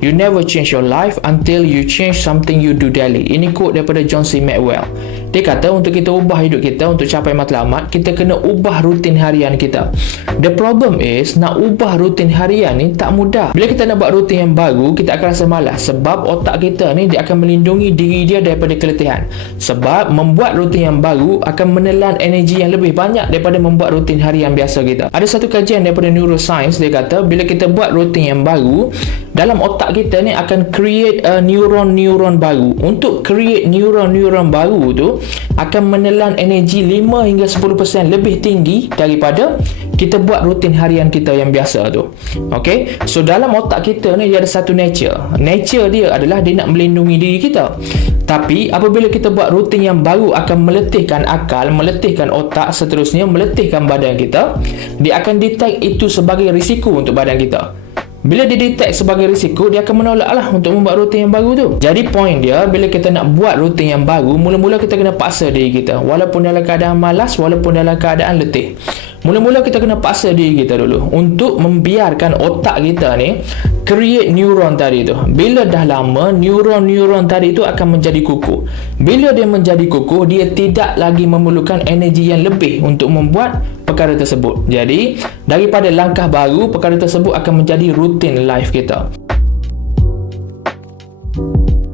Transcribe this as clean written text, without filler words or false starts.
You never change your life until you change something you do daily. Ini quote daripada John C. Maxwell. Dia kata untuk kita ubah hidup kita, untuk capai matlamat, kita kena ubah rutin harian kita. The problem is, nak ubah rutin harian ni tak mudah. Bila kita nak buat rutin yang baru, kita akan rasa malas. Sebab otak kita ni, dia akan melindungi diri dia daripada keletihan. Sebab membuat rutin yang baru akan menelan energi yang lebih banyak daripada membuat rutin harian biasa kita. Ada satu kajian daripada neuroscience, dia kata bila kita buat rutin yang baru, dalam otak kita ni akan create neuron baru. Untuk create neuron baru tu akan menelan energi 5 hingga 10% lebih tinggi daripada kita buat rutin harian kita yang biasa tu. Okay, so dalam otak kita ni dia ada satu nature. Nature dia adalah dia nak melindungi diri kita. Tapi apabila kita buat rutin yang baru akan meletihkan akal, meletihkan otak, seterusnya meletihkan badan kita, dia akan detect itu sebagai risiko untuk badan kita. Bila dia detect sebagai risiko, dia akan menolak lah untuk membuat rutin yang baru tu. Jadi point dia, bila kita nak buat rutin yang baru, mula-mula kita kena paksa diri kita. Walaupun dalam keadaan malas, walaupun dalam keadaan letih. Mula-mula kita kena paksa diri kita dulu untuk membiarkan otak kita ni create neuron tadi tu. Bila dah lama, neuron tadi tu akan menjadi kukuh. Bila dia menjadi kukuh, dia tidak lagi memerlukan energi yang lebih untuk membuat perkara tersebut. Jadi, daripada langkah baru, perkara tersebut akan menjadi rutin life kita.